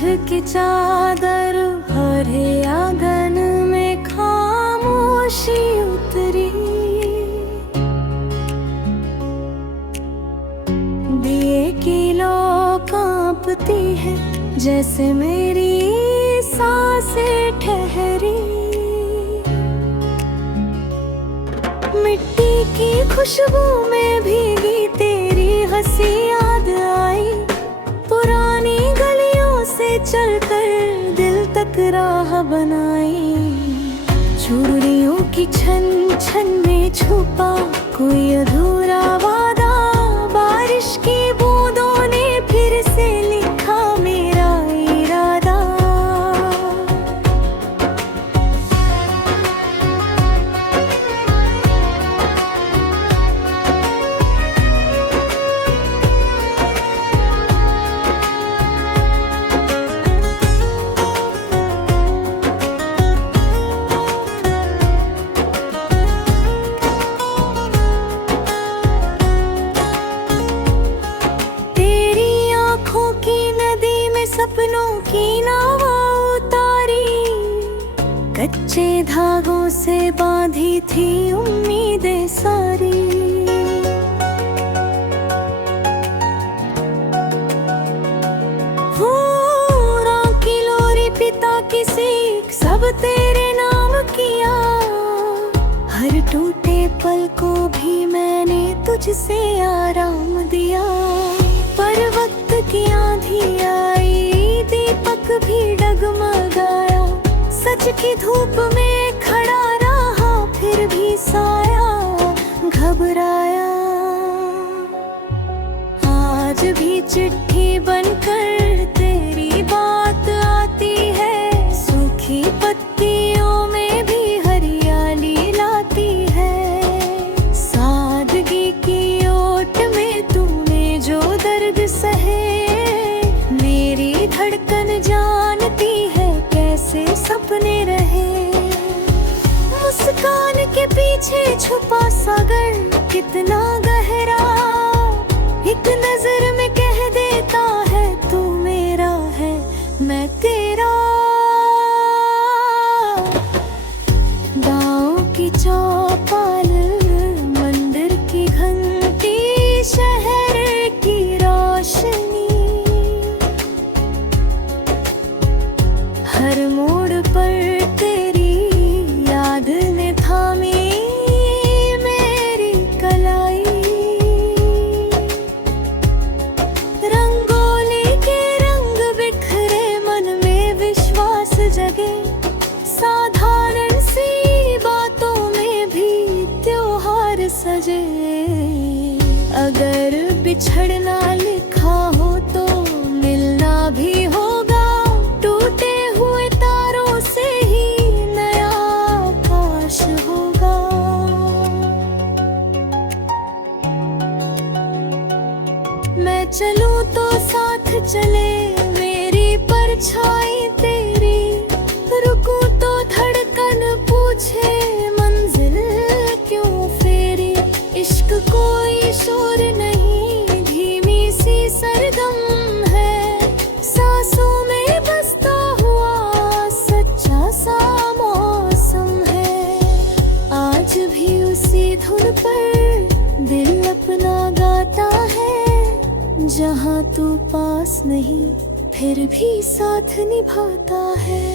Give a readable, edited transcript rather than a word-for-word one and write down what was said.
की चादर हरे आंगन में खामोशी उतरी। दिए की लो कांपती है जैसे मेरी सांसें ठहरी। मिट्टी की खुशबू में भीगी तेरी हंसी याद आई। पुरानी गलियों से चलकर दिल तक राह बनाई। चूड़ियों की छन छन में छुपा कोई अधूरा वादा। बारिश की बूंदों ने फिर से लिखा मेरा इरादा। सपनों की नाव उतारी। कच्चे धागों से बांधी थी उम्मीदें सारी। हो राखी लोरी पिता की सीख सब तेरे नाम किया। हर टूटे पल को भी मैंने तुझसे आराम दिया। पर वक्त की आंधी आई दीपक भी डगमगाया। सच की धूप में खड़ा रहा फिर भी साया घबराया। आज भी चिट्ठी बनकर तेरी बात आती है। सूखी पत्तियों में भी हरियाली लाती है। सादगी की ओट में तूने जो दर्द सहे। मेरी धड़कन जानती है कैसे सपने रहे। मुस्कान के पीछे छुपा सागर कितना गहरा। एक नजर में कह देता है तू मेरा है मैं तेरा। गाँव की चौपाल मंदिर की घंटी शहर की रोशनी। हर मोड़ पर तेरी याद ने थामी मेरी कलाई। रंगोली के रंग बिखरे मन में विश्वास जगे। साधारण सी बातों में भी त्योहार सजे। अगर बिछड़ना लिखा हो तो मिलना भी होगा। टूटे हुए तारों से ही नया आकाश होगा। मैं चलूं तो साथ चले मेरी परछाई तेरी। रुकूं तो धड़कन पूछे मंजिल क्यों फेरी। इश्क कोई शोर नहीं धीमी सी सरगम है। सांसों में बसता हुआ सच्चा सा मौसम है। आज भी उसी धुन पर दिल अपना गाता है। जहाँ तू पास नहीं फिर भी साथ निभाता है।